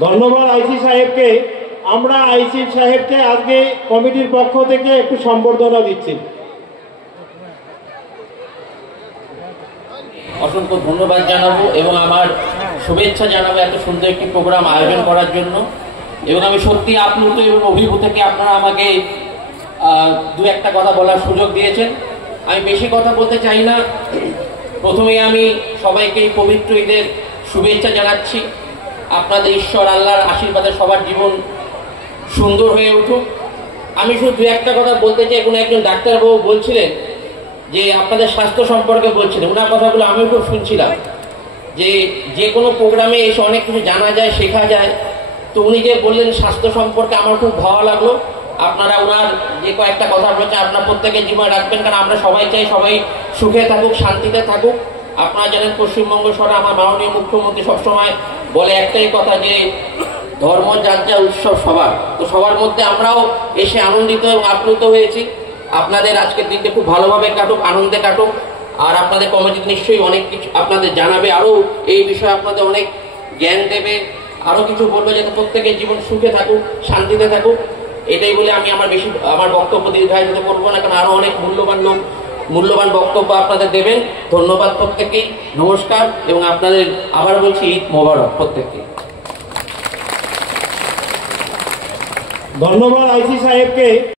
ধন্যবাদ আইসি সাহেবকে। আমরা আইসি সাহেবকে আজকে কমিটির পক্ষ থেকে একটু সম্বর্ধনা দিচ্ছি। অসংখ্য ধন্যবাদ জানাবো এবং আমার শুভেচ্ছা জানাবো এত সুন্দর একটি প্রোগ্রাম আয়োজন করার জন্য। এবং আমি সত্যি আপ্লুত এবং অভিভূত থেকে আপনারা আমাকে দু একটা কথা বলার সুযোগ দিয়েছেন। আমি বেশি কথা বলতে চাই না। প্রথমে আমি সবাইকে এই পবিত্র ঈদের শুভেচ্ছা জানাচ্ছি। আপনাদের ঈশ্বর আল্লাহর আশীর্বাদে সবার জীবন সুন্দর হয়ে উঠুক। আমি শুধু দু একটা কথা বলতে চাই। কোনো একজন ডাক্তারবাবু বলছিলেন যে আপনাদের স্বাস্থ্য সম্পর্কে বলছিলেন, ওনার কথাগুলো আমিও খুব শুনছিলাম, যে কোনো প্রোগ্রামে এসে অনেক কিছু জানা যায়, শেখা যায়। তো উনি যে বললেন স্বাস্থ্য সম্পর্কে, আমার খুব ভালো লাগলো। আপনারা ওনার যে কয়েকটা কথা বলছেন আপনার প্রত্যেকের জীবনে রাখবেন, কারণ আমরা সবাই চাই সবাই সুখে থাকুক, শান্তিতে থাকুক। আপনারা জানেন পশ্চিমবঙ্গ সরকার, আমার মাননীয় মুখ্যমন্ত্রী সবসময় বলে একটাই কথা যে ধর্ম যার যা উৎসব সবার। তো সবার মধ্যে আমরাও এসে আনন্দিত এবং আপ্লুত হয়েছি। আপনাদের আজকের দিনটা খুব ভালোভাবে কাটুক, আনন্দে কাটুক। আর আপনাদের কমিটি নিশ্চয়ই অনেক কিছু আপনাদের জানাবে, আরও এই বিষয়ে আপনাদের অনেক জ্ঞান দেবে, আরও কিছু বলবে যাতে প্রত্যেকের জীবন সুখে থাকুক, শান্তিতে থাকুক। এটাই বলে আমি আমার বক্তব্য দীর্ঘায়িত করবো না, কারণ আরও অনেক মূল্যবান বক্তব্য আপনাদের দেবেন। ধন্যবাদ প্রত্যেকেই, নমস্কার। এবং আপনাদের আবার বলছি ঈদ মোবারক প্রত্যেককে। ধন্যবাদ আইসি সাহেবকে।